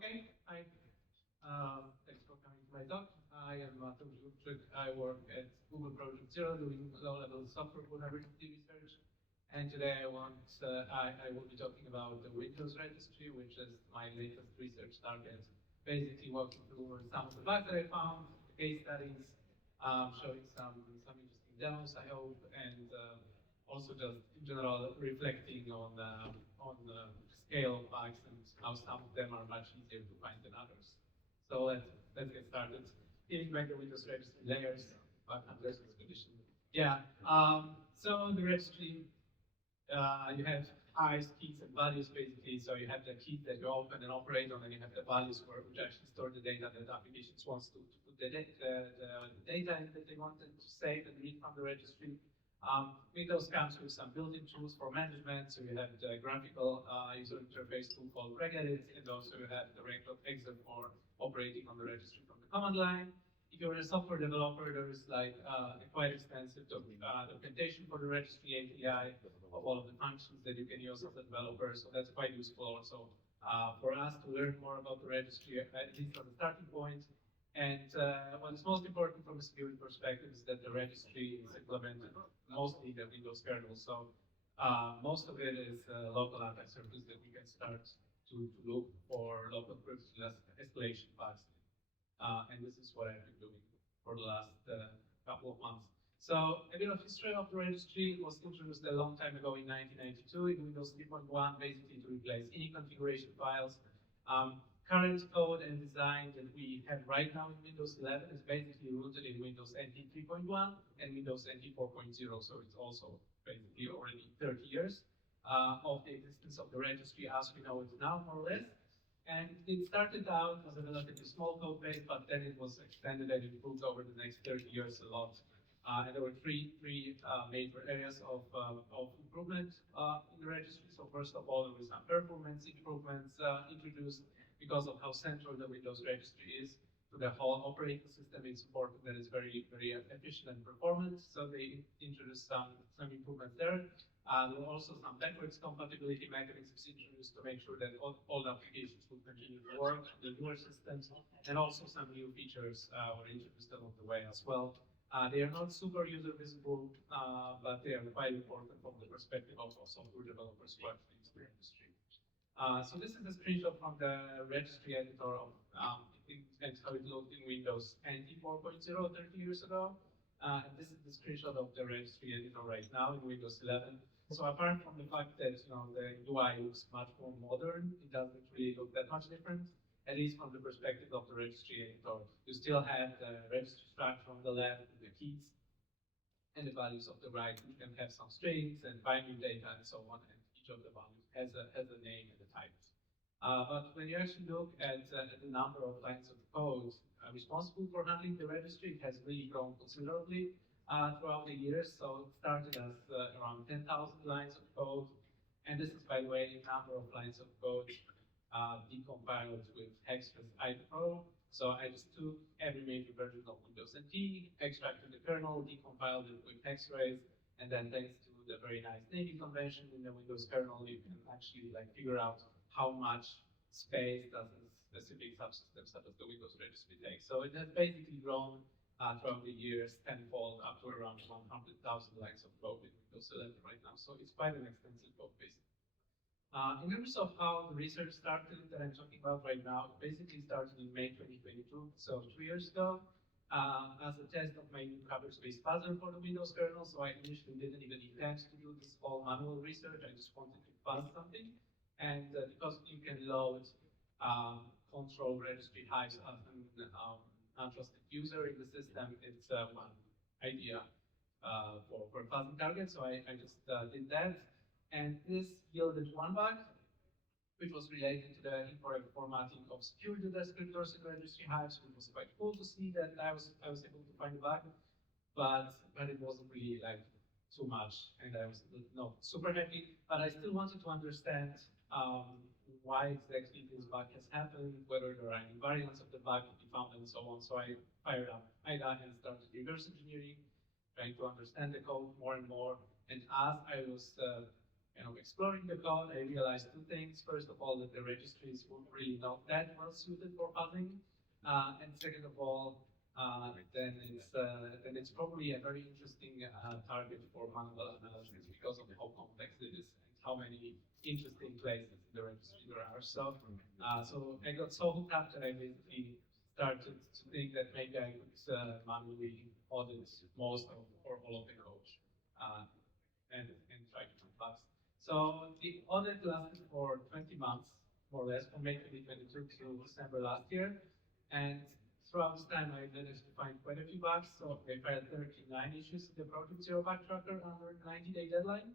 Okay, hi. Thanks for coming to my talk. I am Mateusz Jurczyk. I work at Google Project Zero doing low-level software vulnerability research. And today I will be talking about the Windows Registry, which is my latest research target. Basically walking through some of the bugs that I found, the case studies, showing some interesting demos, I hope, and also just in general reflecting on the scale of bugs and how some of them are much easier to find than others. So let's get started. Peeling back the Windows registry layers, bug hunters expedition. Yeah. So the registry, you have hives, keys, and values basically. So you have the keys that you open and operate on, and you have the values which actually store the data that the applications wants to put the data in that they wanted to save and read from the registry. Windows comes with some built-in tools for management. So you have the graphical user interface tool called regedit, and also you have the regular exit for operating on the registry from the command line. If you're a software developer, there is like a quite extensive documentation for the registry API of all of the functions that you can use as a developer. So that's quite useful also for us to learn more about the registry, at least as a starting point. And what is most important from a security perspective is that the registry is implemented mostly in the Windows kernel. So most of it is local attack surface that we can start to look for local privilegeless escalation bugs. And this is what I've been doing for the last couple of months. So a bit of history of the registry. It was introduced a long time ago in 1992 in Windows 3.1, basically to replace any configuration files. Current code and design that we have right now in Windows 11 is basically rooted in Windows NT 3.1 and Windows NT 4.0. So it's also basically already 30 years of the existence of the registry as we know it now, more or less. And it started out as a relatively small code base, but then it was extended and improved over the next 30 years a lot. And there were three major areas of improvement in the registry. So first of all, there was some performance improvements introduced because of how central the Windows registry is to the whole operating system. It's important that it's very, very efficient and performant. So they introduced some improvements there. There were also some backwards compatibility mechanisms introduced to make sure that all the applications will continue to work on the newer systems, and also some new features were introduced along the way as well. They are not super user visible, but they are quite important from the perspective of software developers who actually use the registry. So this is a screenshot from the registry editor of and how it looked in Windows NT 4.0 30 years ago. And this is the screenshot of the registry editor right now in Windows 11. So apart from the fact that the UI looks much more modern, it doesn't really look that much different, at least from the perspective of the registry editor. You still have the registry structure on the left with the keys and the values of the right. You can have some strings and binary data and so on, and each of the values has a name and a type. But when you actually look at the number of lines of code responsible for handling the registry, it has really grown considerably throughout the years. So it started as around 10,000 lines of code. And this is, by the way, the number of lines of code decompiled with hex with IPO. So I just took every major version of Windows NT, extracted the kernel, decompiled it with hex arrays, and then thanks to the very nice naming convention in the Windows kernel, you can actually figure out how much space does a specific subsystem such as the Windows registry take. So it has basically grown throughout the years tenfold up to around 100,000 lines of code in Windows 11 right now. So it's quite an extensive code base. In terms of how the research started that I'm talking about right now, it basically started in May 2022, so 2 years ago, as a test of my new cover space puzzle for the Windows kernel. So I initially didn't even intend to do this all manual research. I just wanted to puzzle something. And because you can load control registry hives as an untrusted user in the system, it's one idea for puzzling target. So I just did that. And this yielded one bug, which was related to the incorrect formatting of security descriptors in registry hives. It was quite cool to see that I was able to find the bug, but it wasn't really too much, and I was not super happy. But I still wanted to understand why exactly this bug has happened, whether there are any variants of the bug to be found, and so on. So I fired up IDA and started reverse engineering, trying to understand the code more and more. And as I was exploring the code, I realized two things. First of all, that the registries were really not that well suited for fuzzing, and second of all, then it's probably a very interesting target for manual analysis because of how complex it is and how many interesting places in the registry there are. So I got so hooked up that I basically started to think that maybe I could manually audit most of or all of the code and try to find bugs. So the audit lasted for 20 months, more or less, from May 2022 to December last year. And throughout this time, I managed to find quite a few bugs. So I filed 39 issues in the Project Zero bug tracker under the 90-day deadline.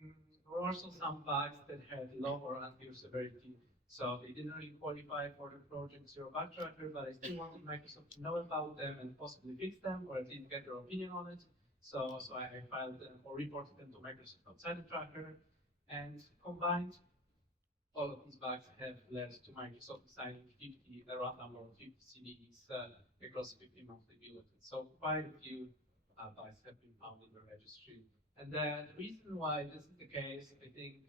There were also some bugs that had low or unclear severity. So they didn't really qualify for the Project Zero bug tracker, but I still wanted Microsoft to know about them and possibly fix them, or at least get their opinion on it. So I filed them or reported them to Microsoft outside the tracker. And combined, all of these bugs have led to Microsoft assigning a rough number of 50 CVEs across 50 monthly bulletins. So quite a few bugs have been found in the registry. And the reason why this is the case, I think,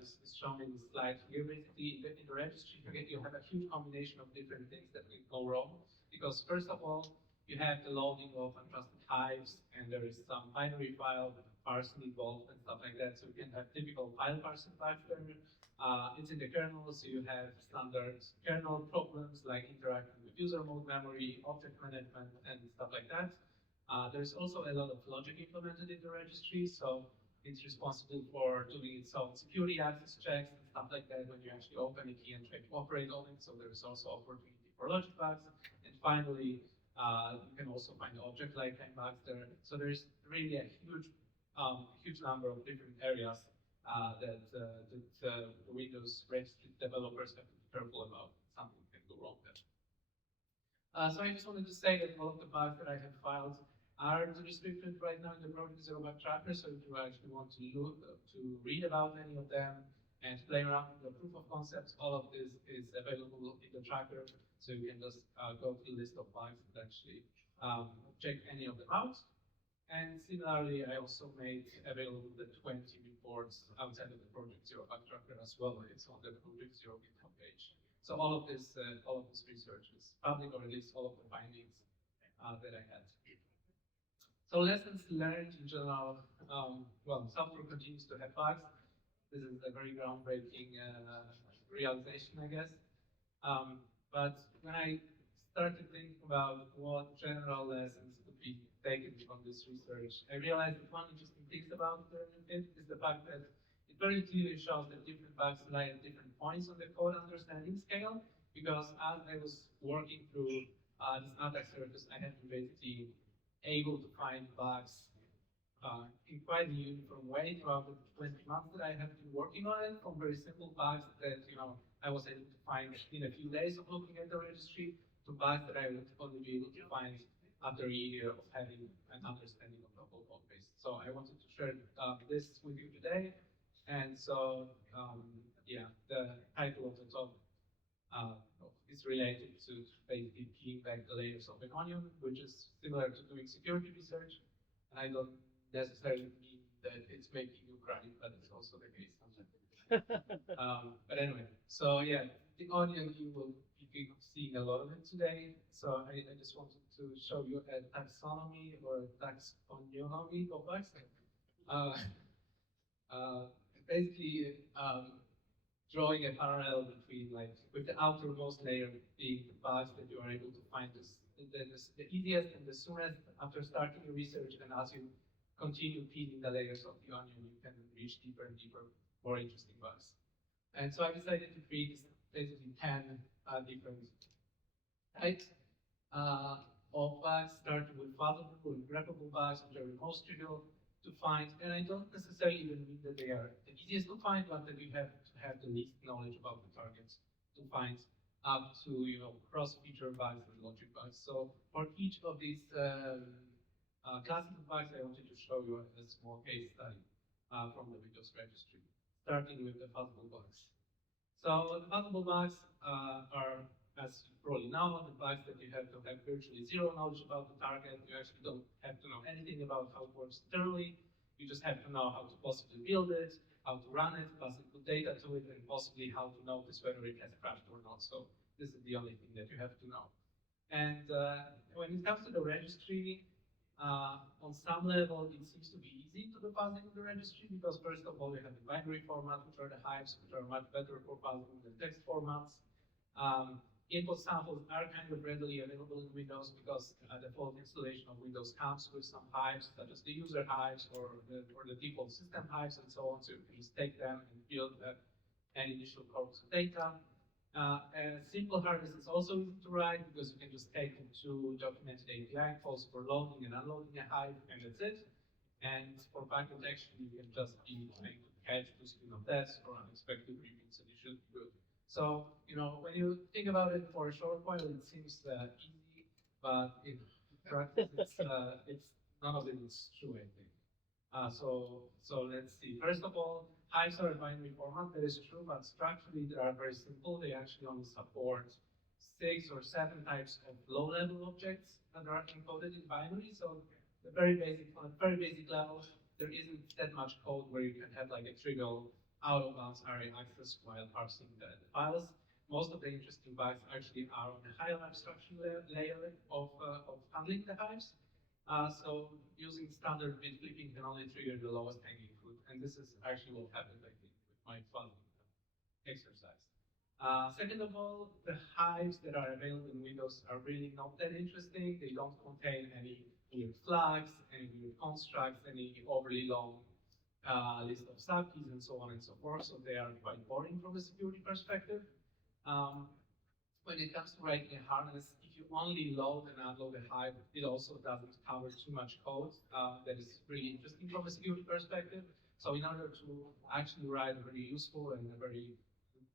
is shown in the slide here. Basically, in the registry, you have a huge combination of different things that can go wrong. Because first of all, you have the loading of untrusted hives, and there is some binary file parsing involved and stuff like that. So you can have typical file parsing bugs there. It's in the kernel, so you have standard kernel problems like interacting with user mode memory, object management, and stuff like that. There's also a lot of logic implemented in the registry, so it's responsible for doing its own security access checks and stuff like that when you actually open a key and try to operate on it. So there is also opportunity for logic bugs. And finally, you can also find object lifetime bugs there. So there's really a huge number of different areas that the Windows registry developers have to be careful about. Something can go wrong there. So I just wanted to say that all of the bugs that I have filed are restricted right now in the Project Zero bug tracker. So if you actually want to read about any of them and play around with the proof of concepts, all of this is available in the tracker. So you can just go to the list of bugs and actually check any of them out. And similarly, I also made available the 20 reports outside of the Project Zero bug tracker as well. It's on the Project Zero GitHub page. So all of this research is public, or at least all of the findings that I had. So lessons learned in general. Well, software continues to have bugs. This is a very groundbreaking realization, I guess. But when I started thinking about what general lessons could be taken from this research, I realized that one interesting thing about it is the fact that it very clearly shows that different bugs lie at different points on the code understanding scale. Because as I was working through this attack surface, I have been basically able to find bugs in quite a uniform way throughout the 20 months that I have been working on it, from very simple bugs that I was able to find in a few days of looking at the registry, to bugs that I would only be able to find after a year of having an understanding of the whole code base. So I wanted to share this with you today. And so, yeah, the title of the talk is related to basically peeling back the layers of an onion, which is similar to doing security research. And I don't necessarily mean that it's making you cry, but it's also the case sometimes. But anyway, so yeah, the onion, you will be seeing a lot of it today. So I just wanted to show you a taxonomy or a taxonomy of bugs. Basically, drawing a parallel between, like, with the outermost layer being the bugs that you are able to find the easiest and the soonest after starting your research, and as you continue peeling the layers of the onion, you can reach deeper and deeper, more interesting bugs. And so I decided to create basically 10 different types of bugs, starting with fuzzable and greppable bugs, which are the most trivial to find. And I don't necessarily even mean that they are the easiest to find, but that you have to have the least knowledge about the targets to find, up to cross-feature bugs and logic bugs. So for each of these classes of bugs, I wanted to show you a small case study from the Windows registry, starting with the fuzzable bugs. So the fuzzable bugs are, as you probably know, the bugs that you have to have virtually zero knowledge about the target. You actually don't have to know anything about how it works internally. You just have to know how to possibly build it, how to run it, plus input data to it, and possibly how to notice whether it has crashed or not. So this is the only thing that you have to know. And when it comes to the registry, on some level, it seems to be easy to do parsing of the registry because first of all, you have the binary format, which are the hives, which are much better for parsing than text formats. Input samples are kind of readily available in Windows because the default installation of Windows comes with some hives, such as the user hives or the default system hives and so on. So you can just take them and build an initial corpus of data. Simple harness is also easy to write because you can just take them to documented API calls for loading and unloading a hive, and that's it. And for bug detection, you can just be trying to catch the string of deaths or unexpected repeats, and you should be good. So, when you think about it for a short while, it seems easy, but in practice, it's none of it is true, I think. So let's see. First of all, hives are a binary format. That is true, but structurally they are very simple. They actually only support 6 or 7 types of low-level objects that are encoded in binary. So on a very basic level, there isn't that much code where you can have like a trivial out-of-bounds array access while parsing the files. Most of the interesting bugs actually are on the higher abstraction layer of handling the hives. So using standard bit flipping can only trigger the lowest hanging fruit, and this is actually what happened, I think, with my fun exercise. Second of all, the hives that are available in Windows are really not that interesting. They don't contain any weird flags, any weird constructs, any overly long list of subkeys, and so on and so forth. So they are quite boring from a security perspective. When it comes to writing a harness, if you only load and unload a hive, it also doesn't cover too much code. That is really interesting from a security perspective. So in order to actually write a very useful and a very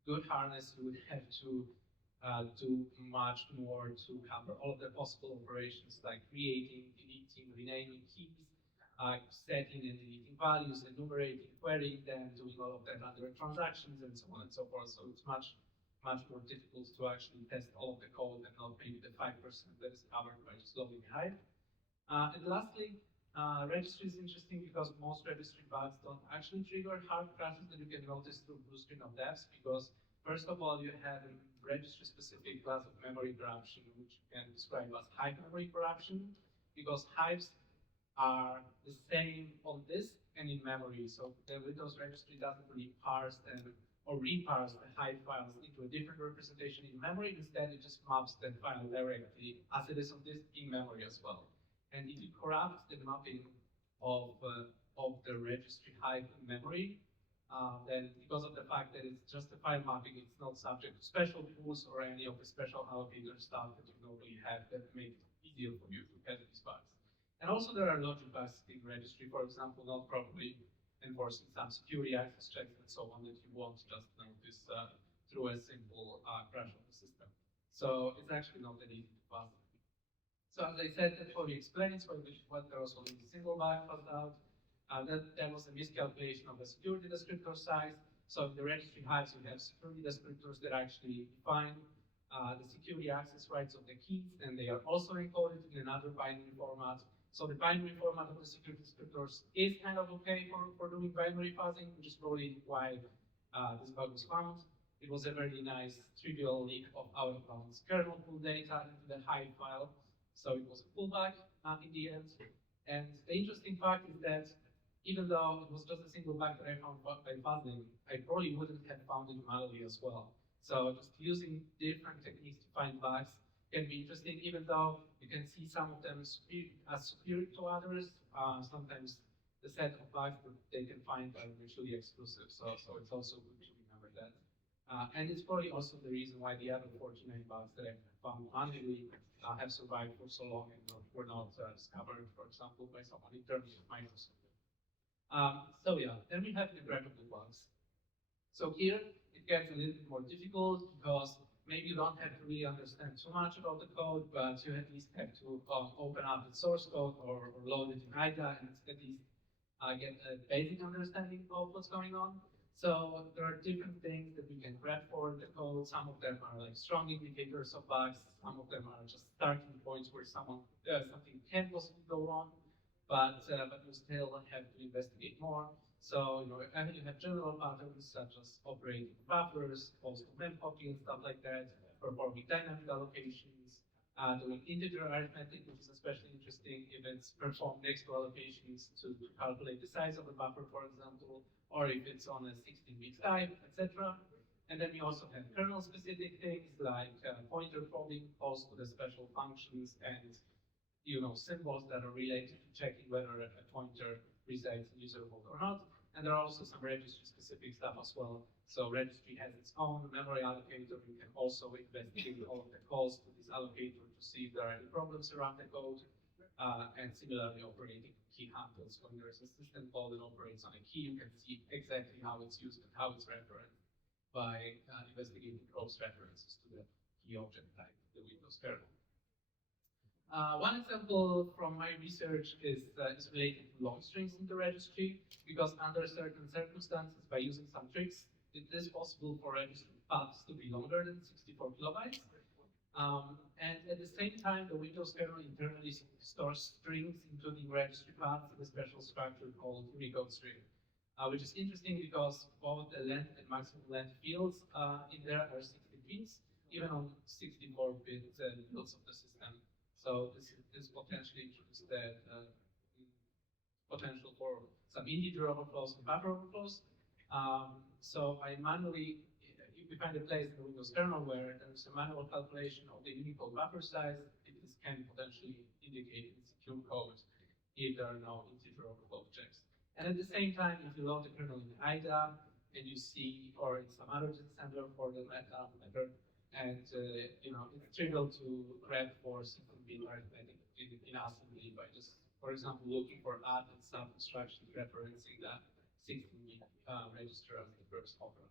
good harness, you would have to do much more to cover all of the possible operations like creating, deleting, renaming keys, setting and deleting values, enumerating, querying them, doing all of that under transactions, and so on and so forth. So it's much more difficult to actually test all of the code and not maybe the 5% that is covered by just loading a hive. And lastly, registry is interesting because most registry bugs don't actually trigger hard crashes that you can notice through blue screen of deaths, because first of all, you have a registry-specific class of memory corruption, which you can describe as hive memory corruption, because hives are the same on disk and in memory. So the Windows registry doesn't really parse them or reparse the hive files into a different representation in memory. Instead, it just maps that file directly as it is on disk in memory as well. And if you corrupt the mapping of the registry hive in memory, then because of the fact that it's just a file mapping, it's not subject to special tools or any of the special allocator stuff that you normally have that make it easier for you to catch these bugs. And also there are logic bugs in registry, for example, not properly enforcing some security access checks and so on that you won't just notice through a simple crash of the system. So it's actually not that easy to pass. So as I said, that fully explains what there was only a single bug passed out. That was a miscalculation of the security descriptor size. So in the registry hives, you have security descriptors that actually define the security access rights of the keys, and they are also encoded in another binary format. So the binary format of the security descriptors is kind of okay for doing binary fuzzing, which is probably why this bug was found. It was a very nice trivial leak of out-of-bounds kernel pool data into the hive file. So it was a full bug in the end. And the interesting fact is that even though it was just a single bug that I found by fuzzing, I probably wouldn't have found it manually as well. So just using different techniques to find bugs can be interesting, even though you can see some of them as superior to others. Sometimes the set of bugs that they can find are mutually exclusive, so it's also good to remember that. And it's probably also the reason why the other 49 bugs that I've found manually have survived for so long and were not discovered, for example, by someone internally at Microsoft. So yeah, then we have the greppable bugs. So here it gets a little bit more difficult because maybe you don't have to really understand too much about the code, but you at least have to open up the source code or load it in IDA and at least get a basic understanding of what's going on. So there are different things that we can grab for the code. Some of them are like strong indicators of bugs. Some of them are just starting points where something can possibly go wrong, but you still have to investigate more. So you have general patterns such as operating buffers, post-mem copy and stuff like that, performing dynamic allocations, doing integer arithmetic, which is especially interesting if it's performed next to allocations to calculate the size of the buffer, for example, or if it's on a 16-bit type, etc. And then we also have kernel-specific things like pointer coding, calls to the special functions, and symbols that are related to checking whether a pointer resides in user mode or not. And there are also some registry-specific stuff as well. So registry has its own memory allocator. You can also investigate all of the calls to this allocator to see if there are any problems around the code. And similarly, operating key handles. When there's a system call that operates on a key, you can see exactly how it's used and how it's referenced by investigating cross references to the key object type, the Windows kernel. One example from my research is related to long strings in the registry, because under certain circumstances, by using some tricks, it is possible for registry paths to be longer than 64 kilobytes. And at the same time, the Windows kernel internally stores strings, including registry paths, in a special structure called Unicode string, which is interesting because both the length and maximum length fields in there are 16 bits, even on 64-bit fields of the system. So this potentially introduces the potential for some integer overflows and buffer overflows. So I manually, if we find a place in the Windows kernel where there is a manual calculation of the Unicode buffer size, this can potentially indicate in secure code if there are no integer overflow checks. And at the same time, if you load the kernel in IDA and you see, or in some other disassembler for the method, and it's trivial to grab for 16-bit arithmetic in assembly by just, for example, looking for add and sub instructions referencing that 16-bit register as the first operand.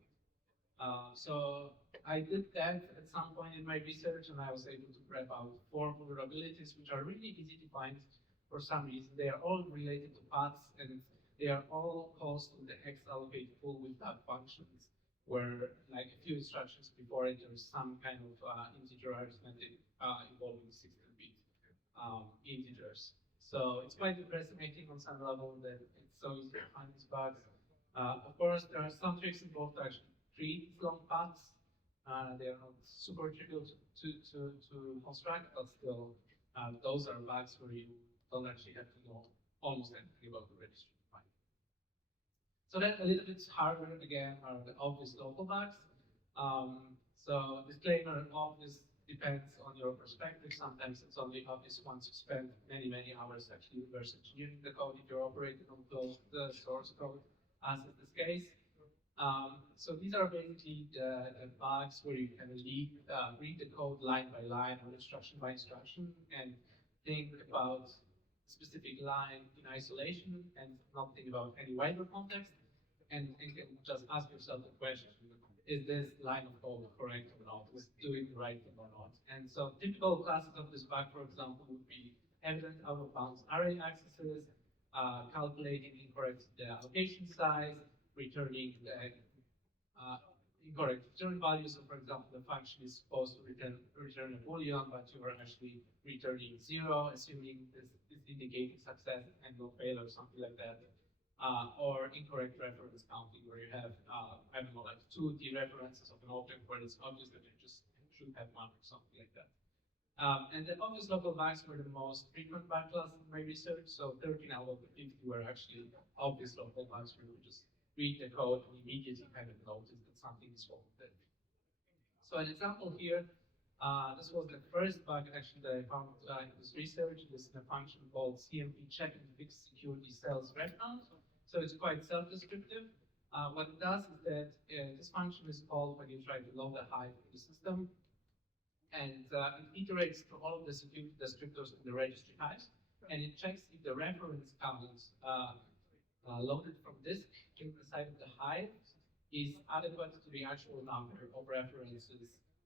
So I did that at some point in my research, and I was able to grab out 4 vulnerabilities, which are really easy to find for some reason. They are all related to paths, and they are all calls to the X allocate full with that functions, where like a few instructions before it, there is some kind of integer arithmetic involving 16-bit integers. So it's quite fascinating on some level that it's so easy to find these bugs. Of course, there are some tricks involved to actually treat these long paths. They are not super trivial to construct, but still, those are bugs where you don't actually have to know almost anything about the registry. So then a little bit harder again are the obvious local bugs. So disclaimer, obvious depends on your perspective. Sometimes it's only obvious once you spend many hours actually reverse engineering the code if you're operating on closed source code, as is this case. So these are basically the bugs where you can read the code line by line or instruction by instruction and think about specific line in isolation and not think about any wider context, and can just ask yourself the question, is this line of code correct or not? Is it doing the right thing or not? And so typical classes of this bug, for example, would be evident out of bounds array accesses, calculating incorrect allocation size, returning the incorrect return value. So, for example, the function is supposed to return a boolean, but you are actually returning 0, assuming this is indicating success and no fail or something like that. Or incorrect reference counting, where you have, I don't know, like 2 dereferences of an object where it's obvious that you just should have 1 or something like that. And the obvious local bugs were the most frequent bug classes in my research. So 13 out of the 50 were actually obvious local bugs where you just read the code and immediately kind of notice that something is wrong with it. So an example here, this was the first bug actually that I found in this research. This is a function called CMP check and fix security cells recount. So it's quite self-descriptive. What it does is that this function is called when you try to load a hive in the system, and it iterates through all of the security descriptors in the registry hives, and it checks if the reference counts loaded from disk inside of the hive is adequate to the actual number of references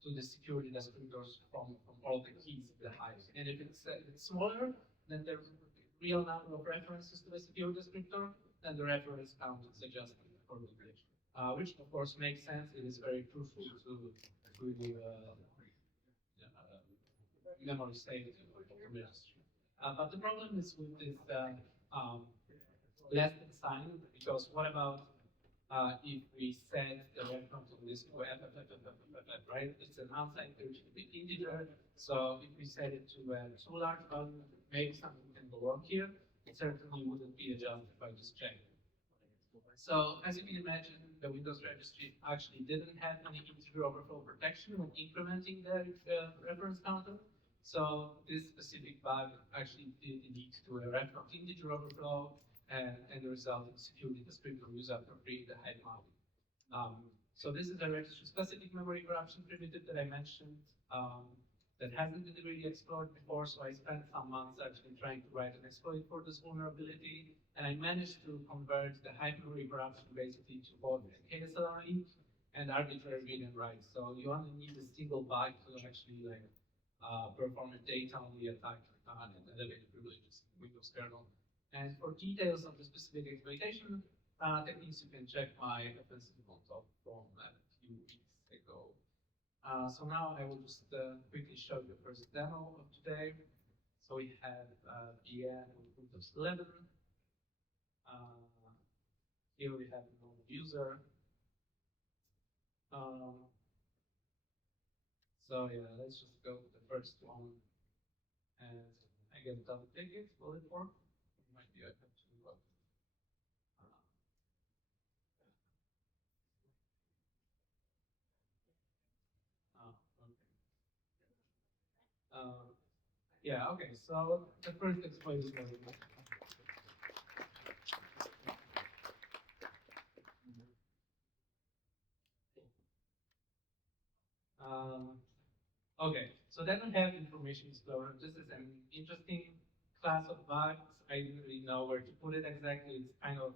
to the security descriptors from all the keys in the hive. And if it's smaller than the real number of references to the security descriptor, then the reference count is adjusted accordingly, which of course makes sense. It is very crucial to memory state of the registry. But the problem is with this less than signed, because what about if we set the reference to this to f, right? It's an unsigned integer, so if we set it to a too large value, maybe something can go wrong here. It certainly wouldn't be adjusted by this check. So as you can imagine, the Windows registry actually didn't have any integer overflow protection when implementing the reference counter. So this specific bug actually did lead to a reference integer overflow, and the result in security descriptor user appropriate the hive model. So this is a registry-specific memory corruption primitive that I mentioned that hasn't been really explored before. So I spent some months actually trying to write an exploit for this vulnerability, and I managed to convert the hive memory corruption basically to both KSLRE and arbitrary read and write. So you only need a single bug to actually perform a data-only attack and elevate privileges in Windows kernel. And for details of the specific exploitation techniques, you can check my offensive on top from a few weeks ago. So now I will just quickly show you the first demo of today. So we have began with Windows 11. Here we have a normal user. So yeah, let's just go to the first one, and I get double click it. Will it work? Might be I have to. Okay. Yeah. Okay. So the first exploit is very good. Okay, so then we have information disclosure. This is an interesting class of bugs. I didn't really know where to put it exactly. It's kind of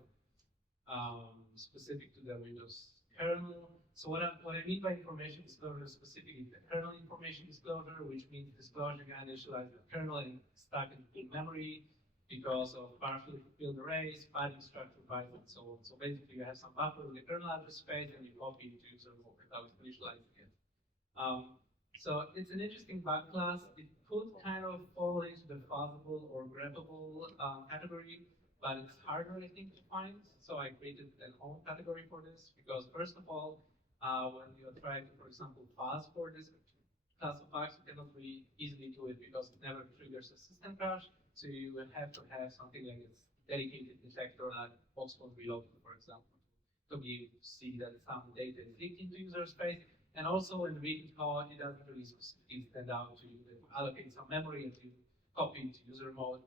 specific to the Windows kernel. So what I mean by information disclosure is specifically the kernel information disclosure, which means disclosing initialize the kernel and stuck in memory because of partially fulfilled arrays, padding structure bytes, and so on. So basically, you have some buffer in the kernel address space, and you copy it to user mode without initializing it. So it's an interesting bug class. It could kind of fall into the fuzzable or greppable category, but it's harder, I think, to find. So I created an own category for this because, first of all, when you try to, for example, fuzz for this class of bugs, you cannot really easily do it because it never triggers a system crash. So you will have to have something like this dedicated detector like postcode reloading, for example, to be able to see that some data is leaked into user space. And also when reading code, it doesn't really specifically stand out to you. They allocate some memory and you copy it to user mode.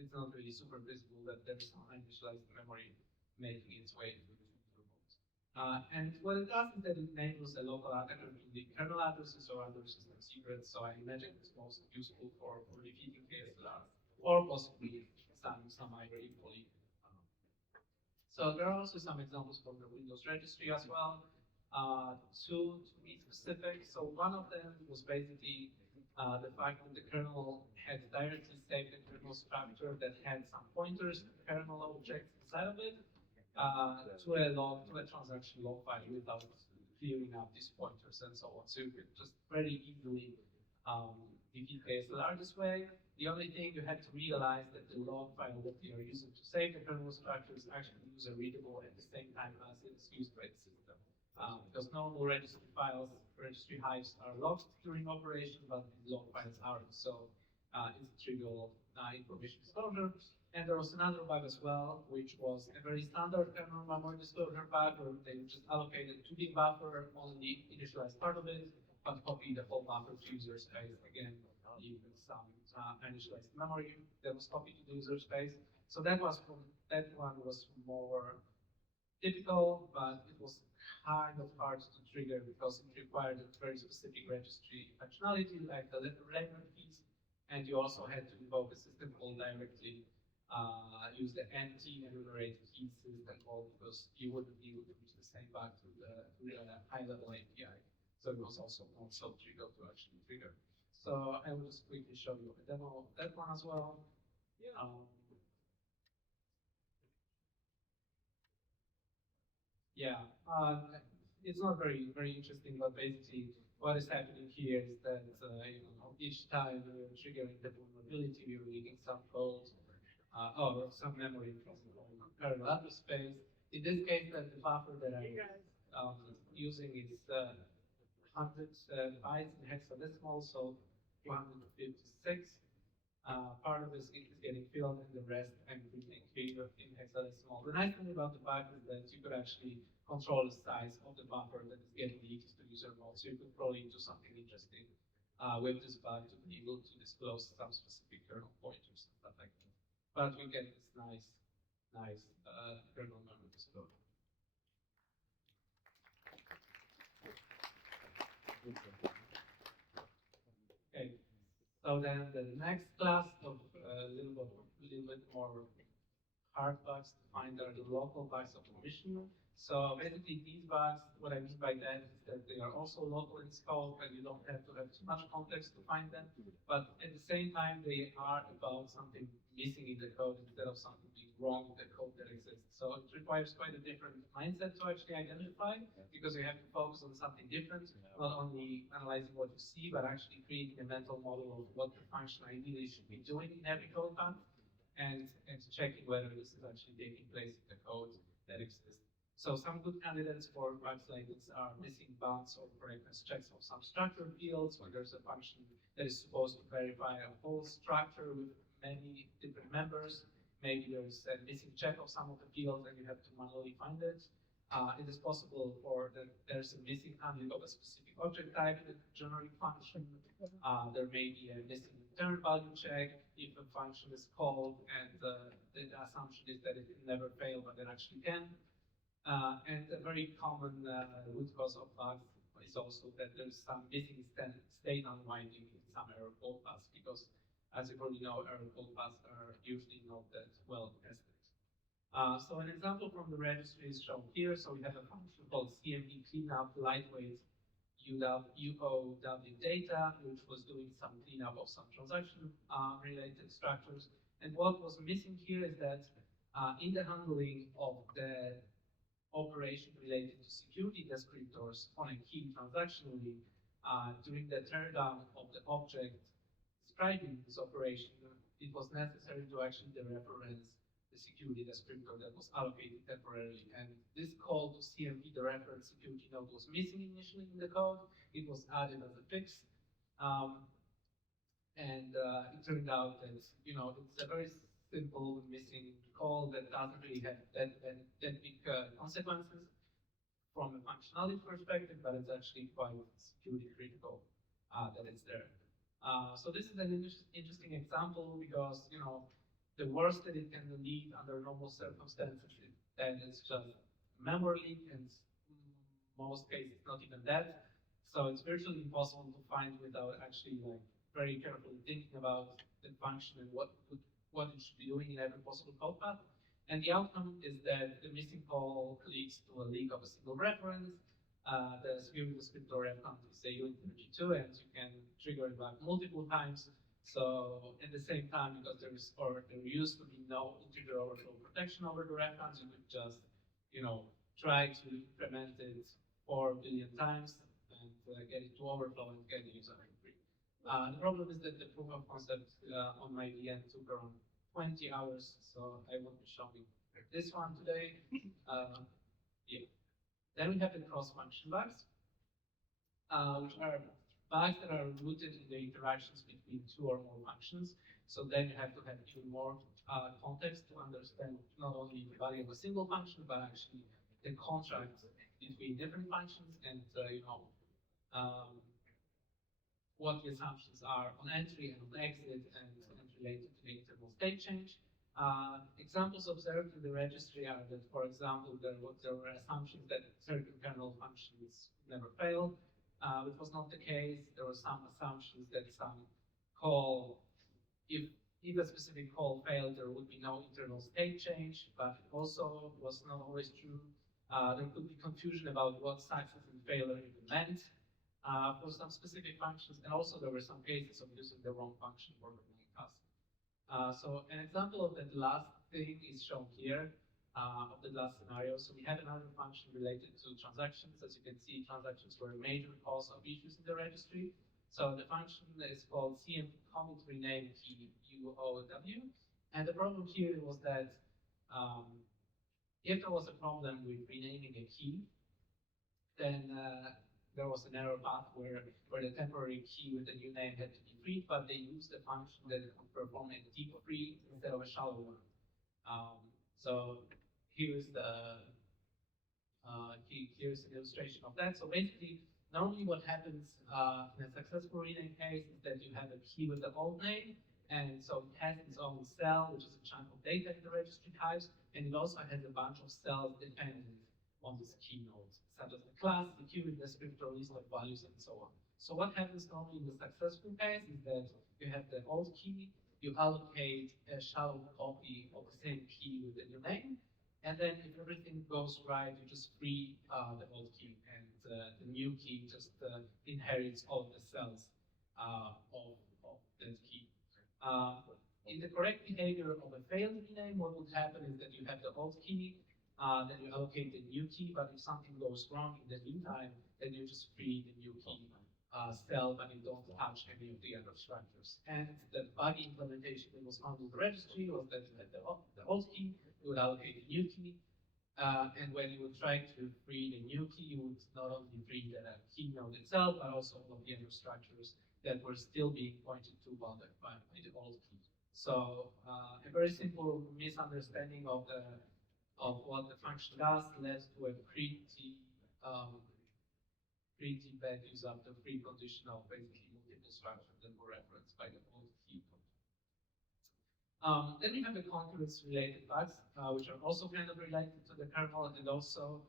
It's not really super visible that there's some initialized memory making its way to the user mode. And what it does is that it enables a local attacker to the kernel addresses or other system secrets. So I imagine it's most useful for defeating KSLR or possibly some migrate equally. So there are also some examples from the Windows registry as well. Two to be specific. So one of them was basically the fact that the kernel had directly saved a kernel structure that had some pointers to kernel objects inside of it to a transaction log file without clearing up these pointers and so on. So you could just very easily defeat KSLR this way. The only thing you have to realize that the log file that you are using to save the kernel structure is actually user readable at the same time as it is used by the system. Because normal registry files, registry hives are locked during operation, but the log files aren't. So it's a trivial information disclosure. And there was another bug as well, which was a very standard kernel memory disclosure bug, where they just allocated 2D buffer, only initialized part of it, but copy the whole buffer to user space. Again, leaving some initialized memory that was copied to the user space. So that one was more typical, but it was kind of hard to trigger because it required a very specific registry functionality like the label keys, and you also had to invoke a system call directly, use the NT enumerate key system call because you wouldn't be able to reach the same bug to the high-level API. So it was also not so trivial to actually trigger. So I will just quickly show you a demo of that one as well. Yeah. It's not very interesting, but basically what is happening here is that each time you're triggering the vulnerability, you're reading some code or some memory from the kernel address space. In this case, the buffer that I'm using is 100 bytes in hexadecimal, so 256. Part of this is getting filled, and the rest I'm printing here in hexadecimal. The nice thing about the bug is that you could actually control the size of the buffer that is getting leaked to user mode, so you could probably do something interesting with this bug to be able to disclose some specific kernel pointers and stuff like that. But we get this nice kernel memory disclosure. Okay, so then the next class of a little bit more hard bugs to find are the local bugs of omission. So basically these bugs, what I mean by that is that they are also local in scope and you don't have to have too much context to find them. But at the same time, they are about something missing in the code instead of something being wrong with the code that exists. So it requires quite a different mindset to actually identify, because you have to focus on something different, not only analyzing what you see, but actually creating a mental model of what the function ideally should be doing in every code path, and checking whether this is actually taking place in the code that exists. So some good candidates for bugs like this are missing bounds or correctness checks of some structure fields, where there's a function that is supposed to verify a whole structure with many different members. Maybe there's a missing check of some of the fields and you have to manually find it. It is possible that there's a missing handling of a specific object type in a generic function. There may be a missing return value check if a function is called and the assumption is that it can never fail, but it actually can. And a very common root cause of bugs is also that there's some missing state unwinding in some error code paths, because as you probably know, error code paths are usually not that well tested. So an example from the registry is shown here. So we have a function called CMD cleanup lightweight UOW data, which was doing some cleanup of some transaction related structures. And what was missing here is that in the handling of the operation related to security descriptors on a key transactionally, during the teardown of the object describing this operation, it was necessary to actually dereference the security descriptor that was allocated temporarily. And this call to CMP, the reference security node, was missing initially in the code. It was added as a fix. And it turned out that, it's a very simple missing call that doesn't really have that big consequences from a functionality perspective, but it's actually quite security critical that it's there. So this is an interesting example because, the worst that it can lead under normal circumstances is that it's just memory leak, and most cases not even that. So it's virtually impossible to find without actually very carefully thinking about the function and what it should be doing in every possible code path. And the outcome is that the missing call leads to a leak of a single reference. The security descriptor ref count is a uint32, and you can trigger it back multiple times. So at the same time, because there used to be no integer overflow protection over the ref counts, you could just, try to implement it 4 billion times and get it to overflow and get the user free. The problem is that the proof of concept on my VM took around 20 hours, so I won't be showing this one today. Yeah. Then we have the cross-function bugs, which are bugs that are rooted in the interactions between two or more functions. So then you have to have even more context to understand not only the value of a single function, but actually the contract between different functions and what the assumptions are on entry and on exit and related to the interval state change. Examples observed in the registry are that, for example, there were assumptions that certain kernel functions never fail, which was not the case. There were some assumptions that some call, if a specific call failed, there would be no internal state change, but it also was not always true. There could be confusion about what success and failure even meant for some specific functions, and also there were some cases of using the wrong function for the wrong task. So an example of that last thing is shown here, of the last scenario. So we have another function related to transactions. As you can see, transactions were a major cause of issues in the registry. So the function is called cmp commit rename key UOW, And the problem here was that if there was a problem with renaming a key, then there was an error path where the temporary key with the new name had to be freed, but they used a function that could perform a deep free instead of a shallow one. So here's here's an illustration of that. So basically, normally what happens in a successful rename case is that you have a key with the old name, and so it has its own cell, which is a chunk of data in the registry hives, and it also has a bunch of cells dependent on this key node, such as the class, the queue, descriptor, list of values, and so on. So what happens normally in the successful case is that you have the old key, you allocate a shallow copy of the same key with the new name, and then if everything goes right, you just free the old key, and the new key just inherits all of the cells of that key. In the correct behavior of a failed rename, what would happen is that you have the old key, then you allocate the new key, but if something goes wrong in the meantime, then you just free the new key cell, but you don't touch any of the other structures. And the buggy implementation that was found in the registry was that you had the old key, you would allocate the new key, and when you would try to free the new key, you would not only free the key node itself, but also all of the other structures that were still being pointed to by the old key. So a very simple misunderstanding of what the function does led to a pretty bad use of the free condition of basically multiple structures that were referenced by the old key. Then we have the concurrence-related bugs, which are also kind of related to the kernel and also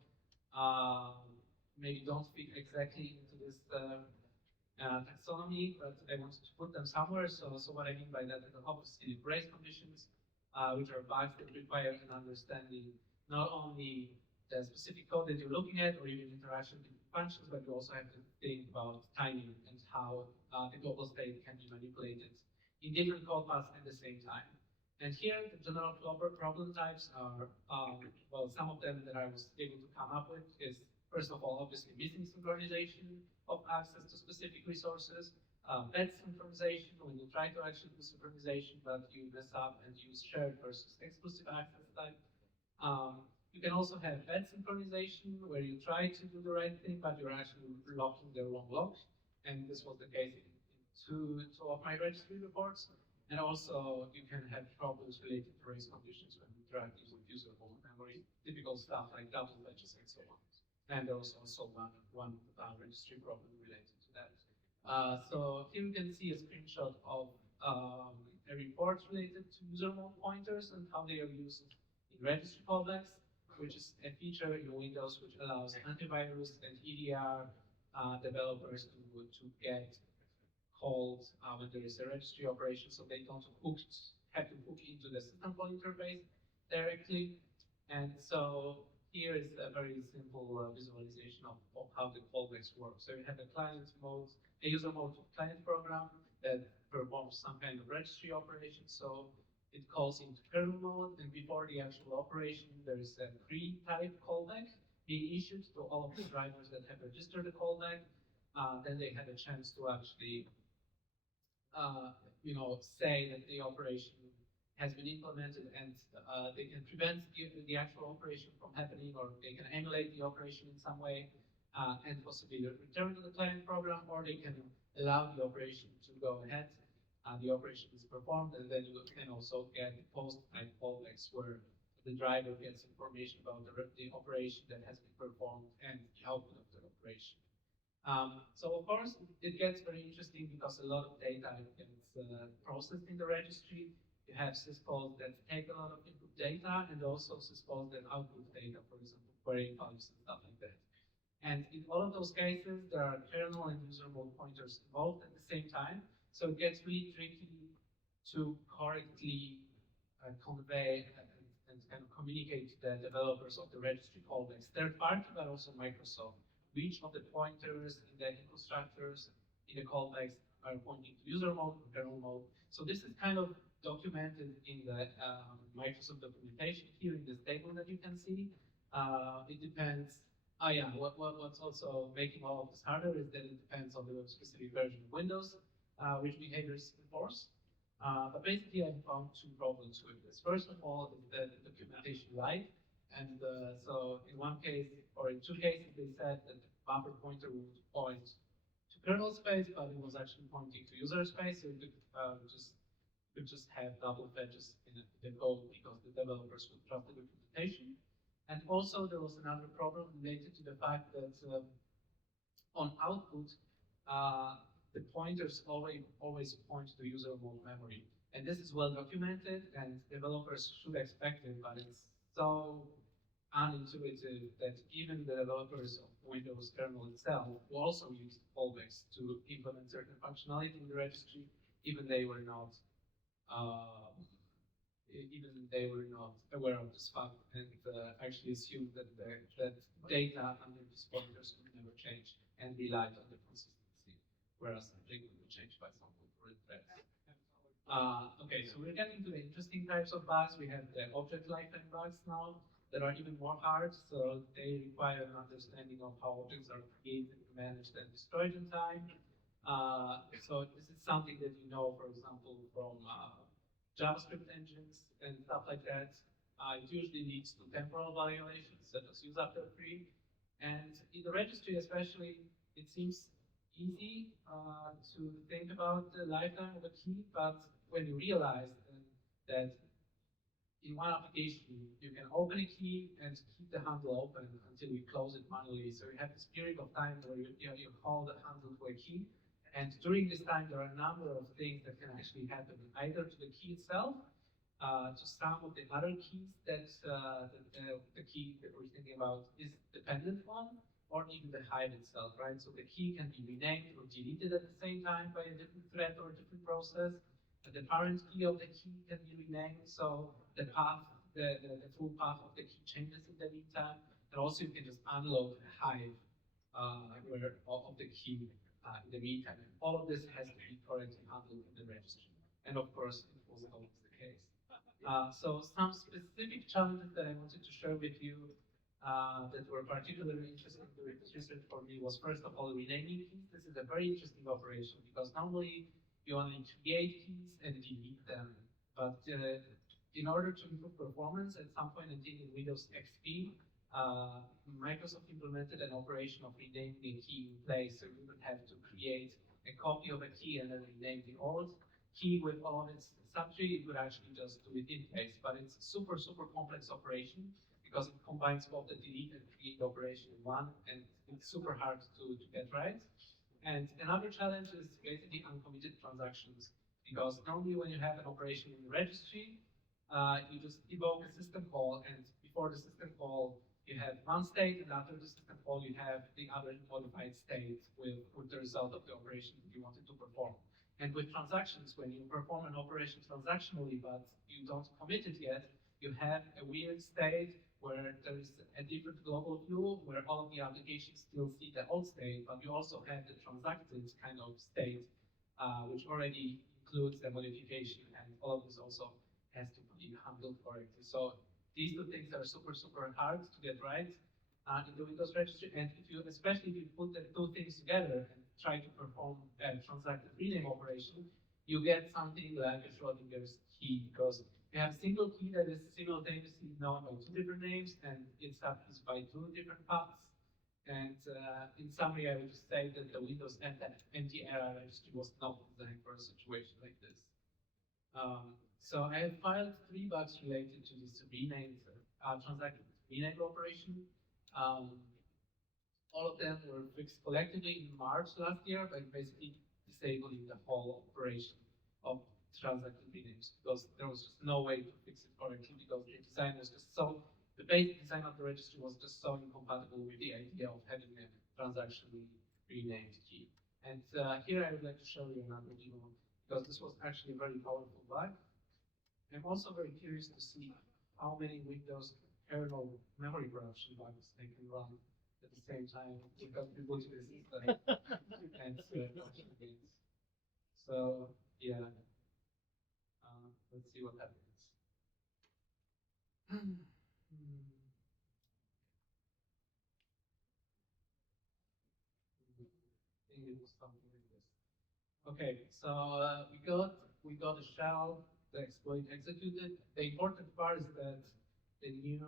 maybe don't fit exactly into this taxonomy, but I wanted to put them somewhere. So what I mean by that are obviously brace conditions, which are bugs that require an understanding not only the specific code that you're looking at or even interaction with functions, but you also have to think about timing and how the global state can be manipulated in different code paths at the same time. And here, the general problem types are, well, some of them that I was able to come up with is, first of all, obviously missing synchronization of access to specific resources, bad synchronization when you try to actually do synchronization, but you mess up and use shared versus exclusive access type. You can also have bad synchronization where you try to do the right thing, but you're actually locking the wrong lock. And this was the case in two of my registry reports. And also, you can have problems related to race conditions when you try to use usable memory, typical stuff like double fetches and so on. And there was also one registry problem related to that. So here you can see a screenshot of a report related to user mode pointers and how they are used in registry callbacks, which is a feature in Windows which allows antivirus and EDR developers to get called when there is a registry operation, so they don't have to hook into the system call interface directly. And so here is a very simple visualization of how the callbacks work. So you have a client mode, a user mode client program that performs some kind of registry operation. So it calls into kernel mode, and before the actual operation, there is a pre-type callback being issued to all of the drivers that have registered the callback. Then they have a chance to actually say that the operation has been implemented, and they can prevent the actual operation from happening, or they can emulate the operation in some way, and possibly return to the client program, or they can allow the operation to go ahead. The operation is performed, and then you can also get post-type callbacks where the driver gets information about the operation that has been performed and the output of the operation. So of course, it gets very interesting because a lot of data gets processed in the registry. You have syscalls that take a lot of input data and also syscalls that output data, for example, query values and stuff like that. And in all of those cases, there are kernel and user mode pointers involved at the same time. So it gets really tricky to correctly convey and kind of communicate to the developers of the registry callbacks, third party, but also Microsoft, which of the pointers in the input structures in the callbacks are pointing to user mode or kernel mode. So this is kind of documented in the Microsoft documentation here in this table that you can see. It depends. What's also making all of this harder is that it depends on the specific version of Windows, which behaviors enforce. But basically, I found two problems with this. First of all, the documentation lied. And so in one case, or in two cases, they said that the buffer pointer would point to kernel space, but it was actually pointing to user space. So you could just have double fetches in the code because the developers would trust the documentation. And also, there was another problem related to the fact that on output, the pointers always point to user mode memory. And this is well documented, and developers should expect it, but it's so unintuitive that even the developers of Windows kernel itself will also use callbacks to implement certain functionality in the registry, even they were not aware of this fact and actually assumed that that data under these pointers would never change and relied on the consistency, whereas they could be changed by some corporate threads. Okay, so we're getting to the interesting types of bugs. We have the object lifetime bugs now that are even more hard. So they require an understanding of how objects are created, managed, and destroyed in time. So this is something that you know, for example, from JavaScript engines and stuff like that. It usually leads to temporal violations, such as use after free. And in the registry especially, it seems easy to think about the lifetime of a key, but when you realize that in one application, you can open a key and keep the handle open until you close it manually. So you have this period of time where you hold the handle to a key. And during this time, there are a number of things that can actually happen, either to the key itself, to some of the other keys that the key that we're thinking about is dependent on, or even the hive itself, right? So the key can be renamed or deleted at the same time by a different thread or a different process. The parent key of the key can be renamed, so the path, the full path of the key changes in the meantime. And also you can just unload a hive of the key in the meantime. And all of this has to be correctly handled in the registry. And of course, it was always the case. So some specific challenges that I wanted to share with you that were particularly interesting during this research for me was, first of all, renaming keys. This is a very interesting operation because normally you only create keys and delete them. But in order to improve performance, at some point in Windows XP, Microsoft implemented an operation of renaming a key in place. So you would have to create a copy of a key and then rename the old key with all of its subtree. It would actually just do it in place. But it's a super, super complex operation because it combines both the delete and create operation in one, and it's super hard to get right. And another challenge is basically uncommitted transactions, because normally when you have an operation in the registry, you just evoke a system call, and before the system call, you have one state, and after the system call, you have the other modified state with the result of the operation that you wanted to perform. And with transactions, when you perform an operation transactionally, but you don't commit it yet, you have a weird state where there is a different global view where all of the applications still see the old state, but you also have the transacted kind of state, which already includes the modification, and all of this also has to be handled correctly. So these two things are super, super hard to get right in the Windows registry, and especially if you put the two things together and try to perform a transacted rename operation, you get something like a Schrodinger's key, because you have a single key that is simultaneously known by two different names, and it's subused by two different paths. And in summary, I would just say that the Windows NT-era registry was not designed for a situation like this. So I have filed 3 bugs related to this renamed transacted rename operation. All of them were fixed collectively in March last year by basically disabling the whole operation of transacted renames, because there was just no way to fix it correctly, because the design was just so, the basic design of the registry was just so incompatible with the idea of having a transactionally renamed key. And here I would like to show you another demo, because this was actually a very powerful bug. I'm also very curious to see how many Windows kernel memory corruption bugs they can run at the same time without rebooting the system and so yeah. Let's see what happens. I think it was something like this. Okay, so we got we got a shell, the exploit executed. The important part is that the new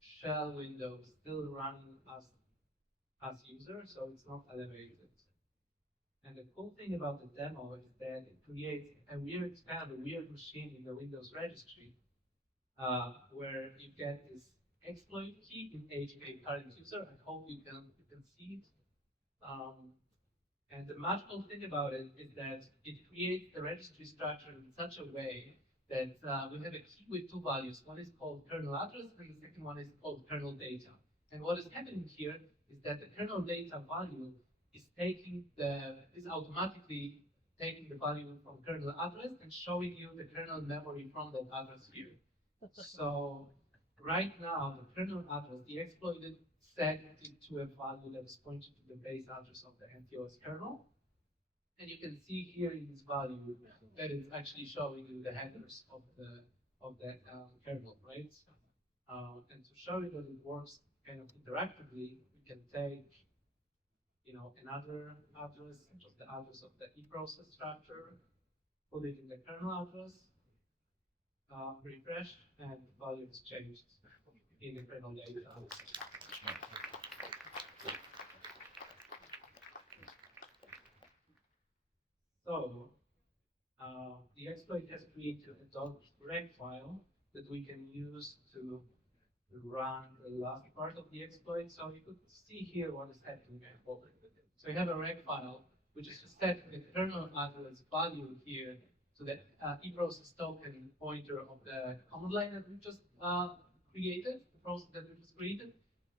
shell window is still running as user, so it's not elevated. And the cool thing about the demo is that it creates a weird kind of a weird machine in the Windows registry, where you get this exploit key in HK current user. I hope you can see it. And the magical thing about it is that it creates the registry structure in such a way that we have a key with two values. One is called kernel address, and the second one is called kernel data. And what is happening here is that the kernel data value is automatically taking the value from kernel address and showing you the kernel memory from that address here. So right now, the kernel address, the exploited set it to a value that is pointed to the base address of the NTOS kernel. And you can see here in this value that it's actually showing you the headers of that kernel, right? And to show you that it works kind of interactively, we can take, another address, just the address of the eProcess structure, put it in the kernel address, refresh, and the value is changed in the kernel data. So the exploit has created a .reg file that we can use to run the last part of the exploit. So you could see here what is happening. So you have a reg file, which is to set the kernel address value here to the eProcess token pointer of the command line that we just created, the process that we just created.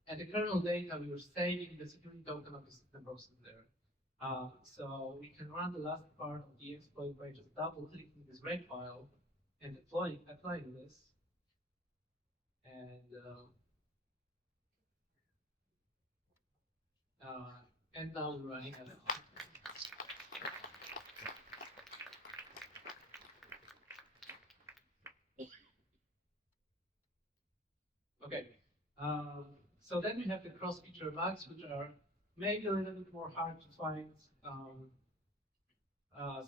And the kernel data, we were saving the security token of the system process there. So we can run the last part of the exploit by just double-clicking this reg file and applying this. And now we're running it. Okay. So then we have the cross-feature bugs, which are maybe a little bit more hard to find.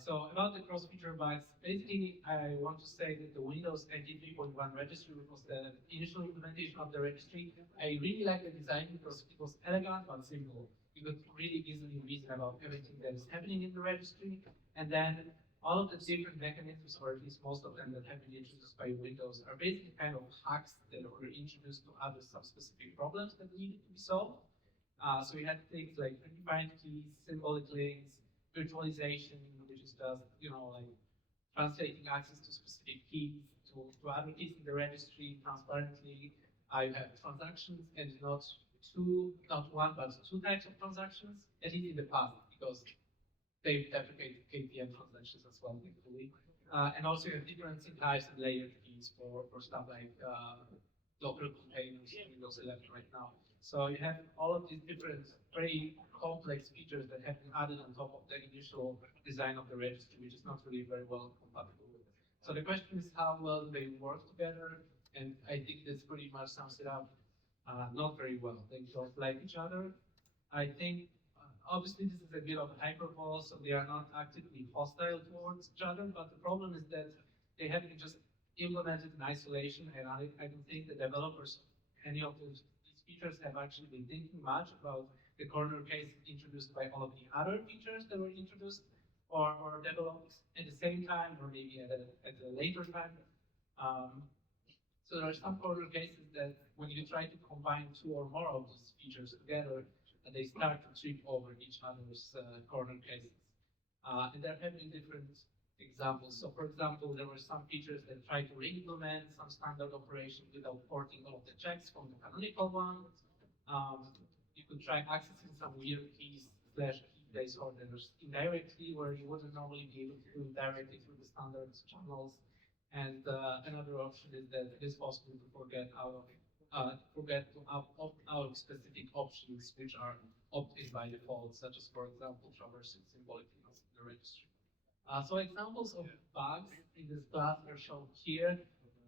So about the cross-feature bugs, basically I want to say that the Windows 93.1 registry, which was the initial implementation of the registry, I really like the design because it was elegant but simple. You could really easily reason about everything that is happening in the registry, and then all of the different mechanisms, or at least most of them that have been introduced by Windows, are basically kind of hacks that were introduced to address some specific problems that needed to be solved. So we had things like predefined keys, symbolic links, virtualization, which is just, like translating access to specific keys to other keys in the registry transparently. I have transactions and not one, but two types of transactions, at least in the past, because they deprecate KPM transactions as well, thankfully. And also you have different hives and layered keys for stuff like local containers in Windows 11 right now. So you have all of these different, very complex features that have been added on top of the initial design of the registry, which is not really very well compatible with it. So the question is, how well do they work together? And I think this pretty much sums it up. Not very well. They don't like each other. I think, obviously, this is a bit of hyperbole, so they are not actively hostile towards each other, but the problem is that they have been just implemented in isolation, and I don't think the developers of any of these features have actually been thinking much about the corner case introduced by all of the other features that were introduced or developed at the same time, or maybe at a later time. So there are some corner cases that when you try to combine two or more of these features together, they start to trip over each other's corner cases. And there have been different examples. So for example, there were some features that tried to re-implement some standard operation without porting all of the checks from the canonical one. You could try accessing some weird keys / key placeholders indirectly, where you wouldn't normally be able to do it directly through the standard channels. And another option is that it is possible to forget to opt out specific options which are opt-in by default, such as, for example, traversing symbolic links in the registry. So examples of bugs in this class are shown here.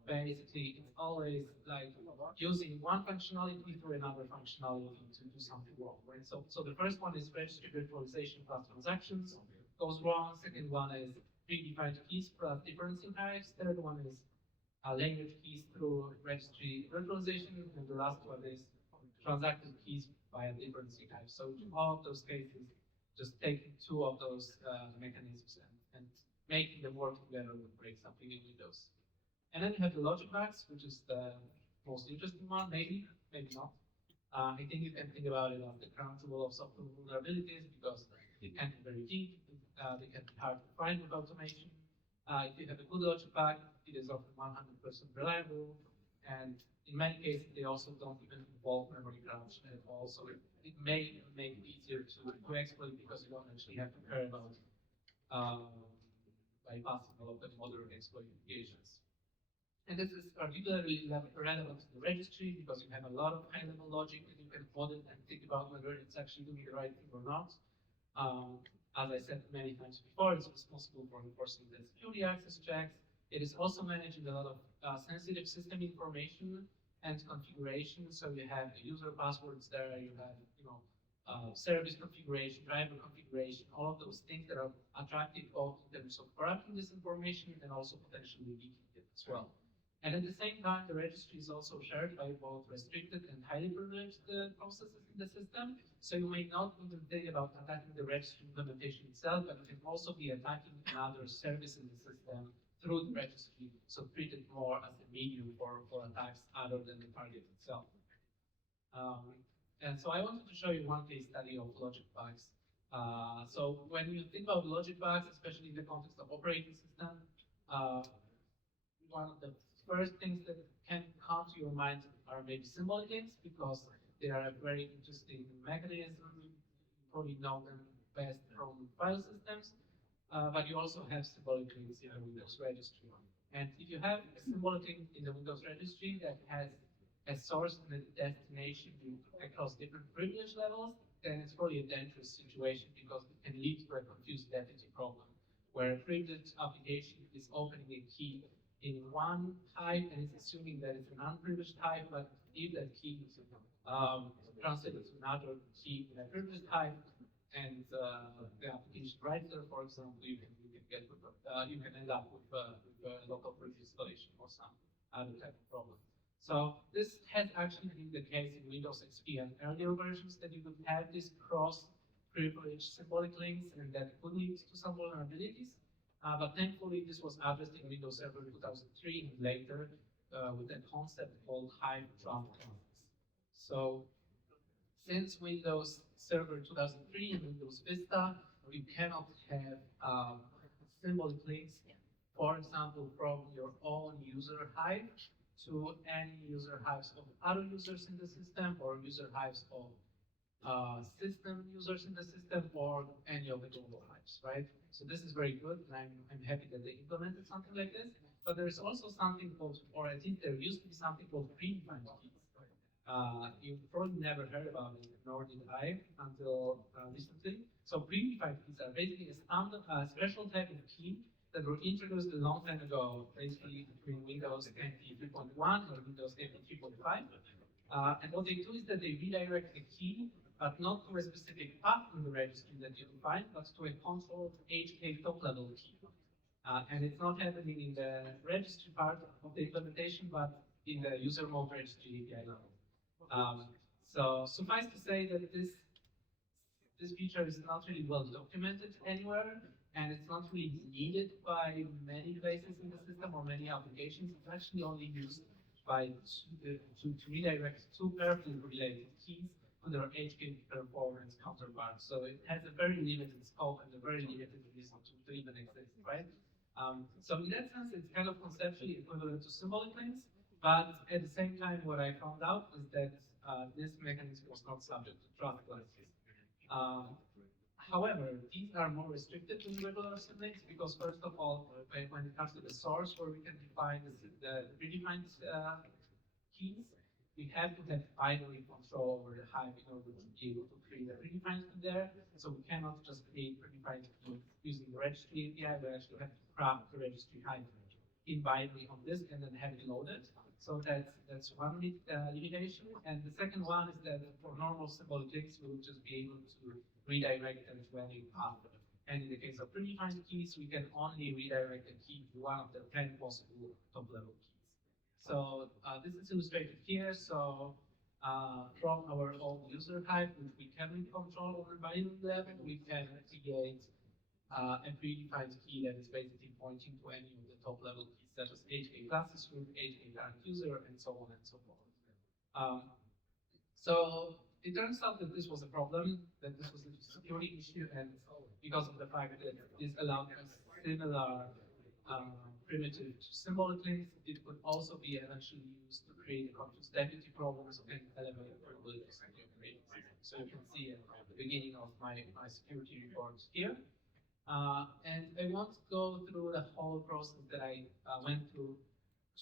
Basically, it's always like using one functionality through another functionality to do something wrong, right? So the first one is registry virtualization plus transactions goes wrong. Second one is predefined keys plus differencing hives. Third one is language keys through registry virtualization, and the last one is transactive keys via differencing hives. So in all of those cases, just taking two of those mechanisms and making them work together would break something in Windows. And then you have the logic box, which is the most interesting one, maybe not. I think you can think about it as the crown jewel of software vulnerabilities because it can be very deep, they can be hard to find with automation. If you have a good logic bug, it is often 100% reliable, and in many cases they also don't even involve memory crunch at all, so it may make it easier to exploit because you don't actually have to care about bypassing all of the modern exploitations. And this is particularly relevant to the registry because you have a lot of high-level logic that you can audit and think about whether it's actually doing the right thing or not. As I said many times before, it's responsible for enforcing the security access checks. It is also managing a lot of sensitive system information and configuration. So you have the user passwords there, you have service configuration, driver configuration, all of those things that are attractive both in terms of corrupting this information and also potentially leaking it as well. And at the same time, the registry is also shared by both restricted and highly privileged processes in the system. So you may not even think about attacking the registry implementation itself, but you can also be attacking another service in the system through the registry, so treat it more as a medium for attacks other than the target itself. And so I wanted to show you one case study of logic bugs. So when you think about logic bugs, especially in the context of operating system, one of the first things that can come to your mind are maybe symbolic links because they are a very interesting mechanism. You probably know them best from file systems, but you also have symbolic links in the Windows registry. And if you have a symbolic link in the Windows registry that has a source and a destination across different privilege levels, then it's probably a dangerous situation because it can lead to a confused identity problem, where a privileged application is opening a key in one hive and it's assuming that it's an unprivileged hive, but if that key is translated to another key in a privileged hive and the application writes there, for example, you can end up with a local privilege installation or some other type of problem. So this has actually been the case in Windows XP and earlier versions that you would have these cross-privileged symbolic links and that could lead to some vulnerabilities. But thankfully, this was addressed in Windows Server 2003 and later with a concept called hive draft classes. So since Windows Server 2003 and Windows Vista, you cannot have symbolic links, for example, from your own user hive to any user hives of other users in the system or user hives of system users in the system or any of the global hives, right? So this is very good, and I'm happy that they implemented something like this. But there's also something called, or I think there used to be something called predefined keys. You've probably never heard about it, nor did I until recently. So predefined keys are basically a standard, special type of key that were introduced a long time ago, basically between Windows NT 3.1 or Windows NT 3.5. And what they do is that they redirect the key, but not to a specific path in the registry that you define, but to a controlled HK top-level key. And it's not happening in the registry part of the implementation, but in the user mode registry API level. So suffice to say that this feature is not really well documented anywhere, and it's not really needed by many devices in the system or many applications. It's actually only used by to redirect two carefully related keys to their HK performance counterparts. So it has a very limited scope and a very limited reason to even exist, right? So in that sense, it's kind of conceptually equivalent to symbolic links, but at the same time, what I found out is that this mechanism was not subject to trust classes. However, these are more restricted than regular symlinks because, first of all, when it comes to the source where we can define the predefined keys, we have to have binary control over the hive in order to be able to create a predefined key there. So we cannot just create predefined keys using the registry API. We actually have to craft the registry hive in binary on disk and then have it loaded. So that's one limitation. And the second one is that for normal symbolic links, we will just be able to redirect them to any path And in the case of predefined keys, we can only redirect a key to one of the 10 possible top-level keys. So this is illustrated here. So from our own user hive, which we can control over binary level, we can create a predefined key that is basically pointing to any of the top-level keys, such as HK classes root, HK current user, and so on and so forth. So it turns out that this was a problem, that this was a security issue, and because of the fact that this allowed us similar primitive symbolic links, it could also be eventually used to create conscious deputy problems and elevate vulnerabilities in the operating system. So you can see at the beginning of my security report here. And I won't go through the whole process that I went through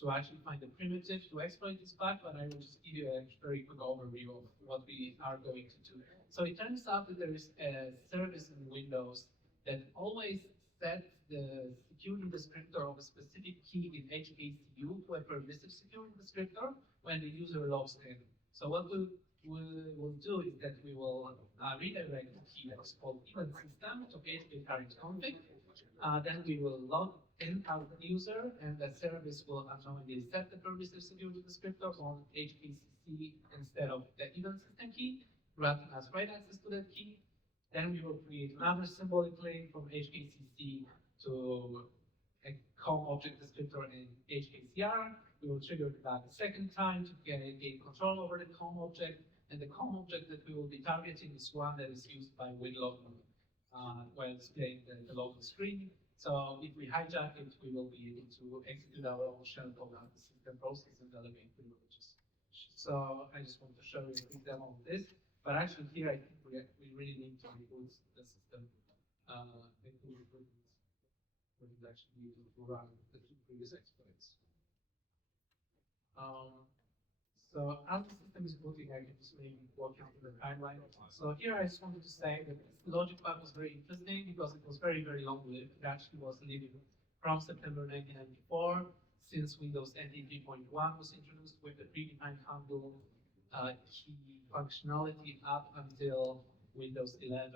to actually find the primitive to exploit this bug, but I will just give you a very quick overview of what we are going to do. So it turns out that there is a service in Windows that always sets the security descriptor of a specific key in HKCU to a permissive security descriptor when the user logs in. So what we will do is that we will redirect the key that is called event system to HK current config. Then we will log in our user, and the service will unknowingly set the permissive security descriptor on HKCC instead of the event system key, granting us write access to that key. Then we will create another symbolic link from HKCC to a COM object descriptor in HKCR. We will trigger that a second time to gain control over the COM object, and the COM object that we will be targeting is one that is used by winlog while displaying the local screen. So if we hijack it, we will be able to execute our own shell code out the system process and delegate privileges. So I just want to show you a quick demo of this. But actually here, I think we really need to reboot the system. Include improvements we actually need to run the two previous exploits. So as the system is booting, I can just maybe walk you through the timeline. So here I just wanted to say that this logic bug was very interesting because it was very, very long-lived. It actually was living from September 1994, since Windows NT 3.1 was introduced with the predefined handle key functionality up until Windows 11,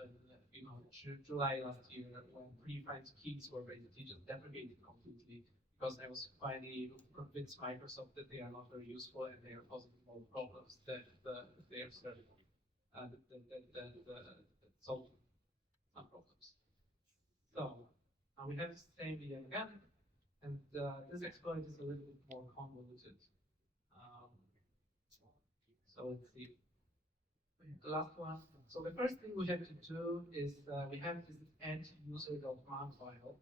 July last year, when predefined keys were basically just deprecated completely, because I was finally able to convince Microsoft that they are not very useful and they are causing all the problems that they are serving, that solve some problems. So we have the same VM again, and this exploit is a little bit more convoluted. So let's see. The last one. So the first thing we have to do is we have this end-user.man file,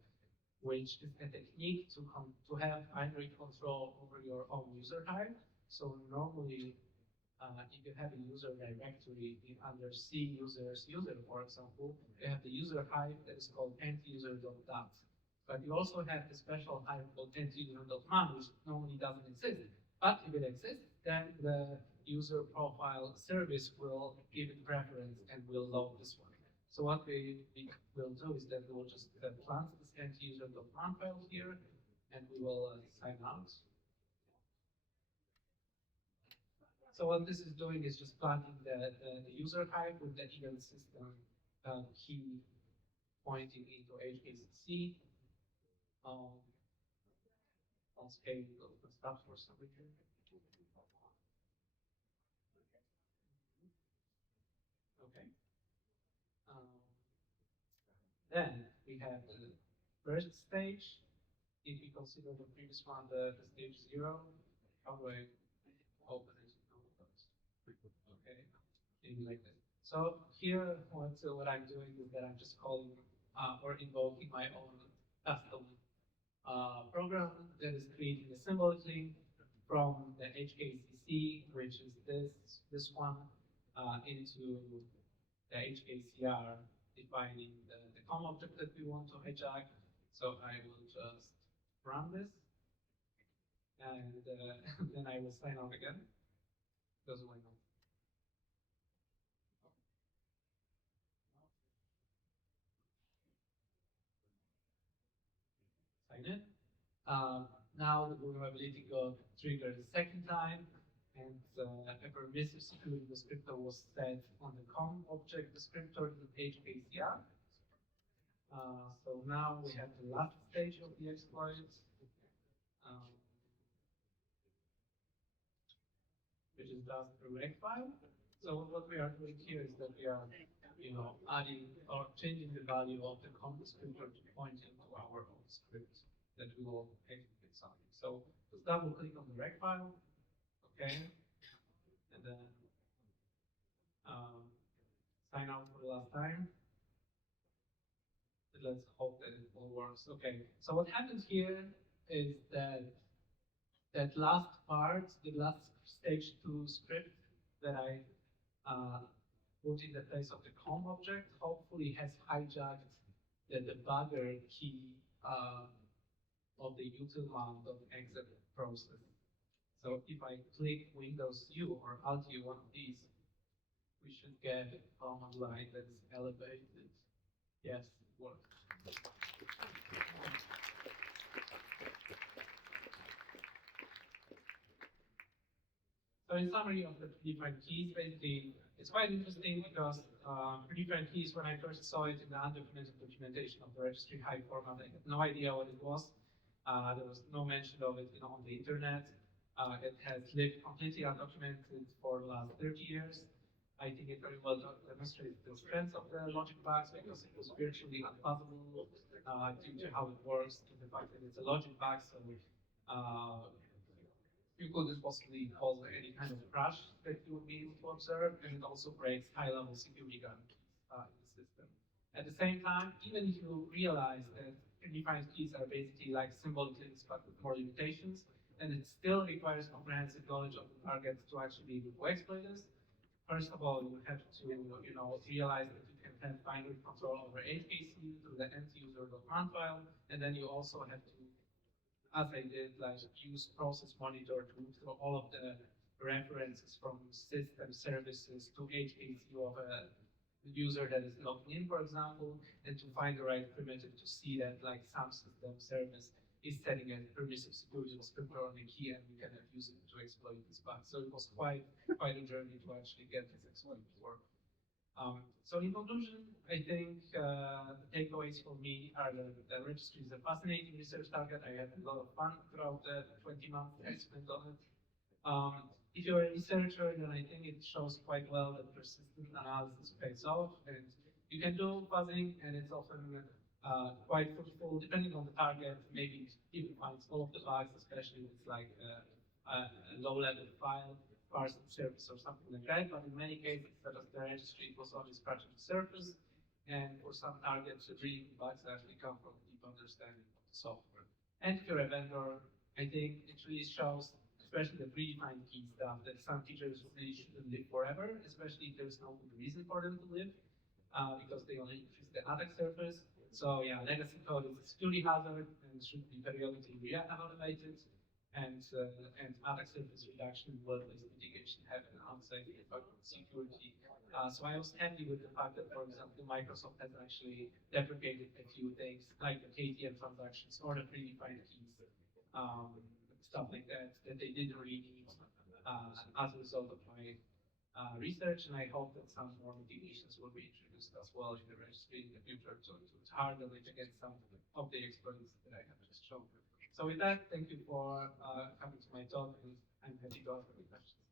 which is a technique to have binary control over your own user hive. So normally, if you have a user directory under C users user, for example, you have the user hive that is called end-user.dat. But you also have a special hive called end-user.man, which normally doesn't exist. But if it exists, then the user profile service will give it preference and will load this one. So what we will do is that we will just plant this end-user.man file here, and we will sign out. So what this is doing is just planting the user hive with the event system key pointing into HKCC. I'll scale the stuff for some reason. Okay. Then we have the first stage. If we consider the previous one, the stage 0, how do I open it? Okay, maybe like this. So here, what I'm doing is that I'm just calling or invoking my own custom program that is creating a symbolic link from the HKCC, which is this one, into the HKCR, defining the COM object that we want to hijack. So I will just run this, and then I will sign out again. Doesn't why not? Sign in. Now the vulnerability got triggered a second time, and a permissive security descriptor was set on the COM object descriptor in HKCR. So now we have the last stage of the exploit, which is just a reg file. So what we are doing here is that we are, adding or changing the value of the com descriptor to point into our own script that we will execute something. So let's double click on the reg file, okay, and then sign out for the last time. Let's hope that it all works. Okay, so what happens here is that last part, the last stage 2 script that I put in the place of the com object, hopefully has hijacked the debugger key of the util_mount.exec process. So if I click Windows U or Alt U, one of these, we should get a command line that is elevated. Yes, it works. So in summary of the predefined keys, basically, it's quite interesting because predefined keys, when I first saw it in the undocumented documentation of the registry hive format, I had no idea what it was. There was no mention of it on the internet. It has lived completely undocumented for the last 30 years. I think it very well demonstrates the strength of the logic box because it was virtually unfuzzable due to how it works, to the fact that it's a logic box. So you couldn't possibly cause any kind of crash that you would be able to observe, and it also breaks high-level security guarantees in the system. At the same time, even if you realize that predefined keys are basically like symbolic links but with more limitations, and it still requires comprehensive knowledge of the target to actually be able to exploit this. First of all, you have to realize that you can have binary control over HKC through the end-user.command file, and then you also have to, as I did, like use process monitor to move through all of the references from system services to HKC of a user that is logged in, for example, and to find the right primitive to see that like subsystem service is setting a permissive security descriptor on the key, and we can use it to exploit this bug. So it was quite a journey to actually get this exploit to work. So in conclusion, I think the takeaways for me are that the registry is a fascinating research target. I had a lot of fun throughout the 20 months I spent on it. If you're a researcher, then I think it shows quite well that persistent analysis pays off, and you can do fuzzing, and it's often quite fruitful, depending on the target. Maybe it finds all of the bugs, especially if it's like a low-level file, parsing service or something like that. But in many cases, such as the registry, it was only scratching the surface. And for some targets, the real bugs actually come from deep understanding of the software. And if you're a vendor, I think it really shows, especially the predefined key stuff, that some features really shouldn't live forever, especially if there's no good reason for them to live, because they only increase the attack surface. So yeah, legacy code is a security hazard and should be periodically re-evaluated. And attack surface reduction, world-based mitigation have an outside impact on security. So I was happy with the fact that, for example, Microsoft has actually deprecated a few things like the KTM transactions or the predefined keys, stuff like that they didn't really need as a result of my research, and I hope that some more mitigations will be introduced as well in the registry in the future to harden it against some of the exploits that I have just shown. So with that, thank you for coming to my talk, and I'm happy to answer any questions.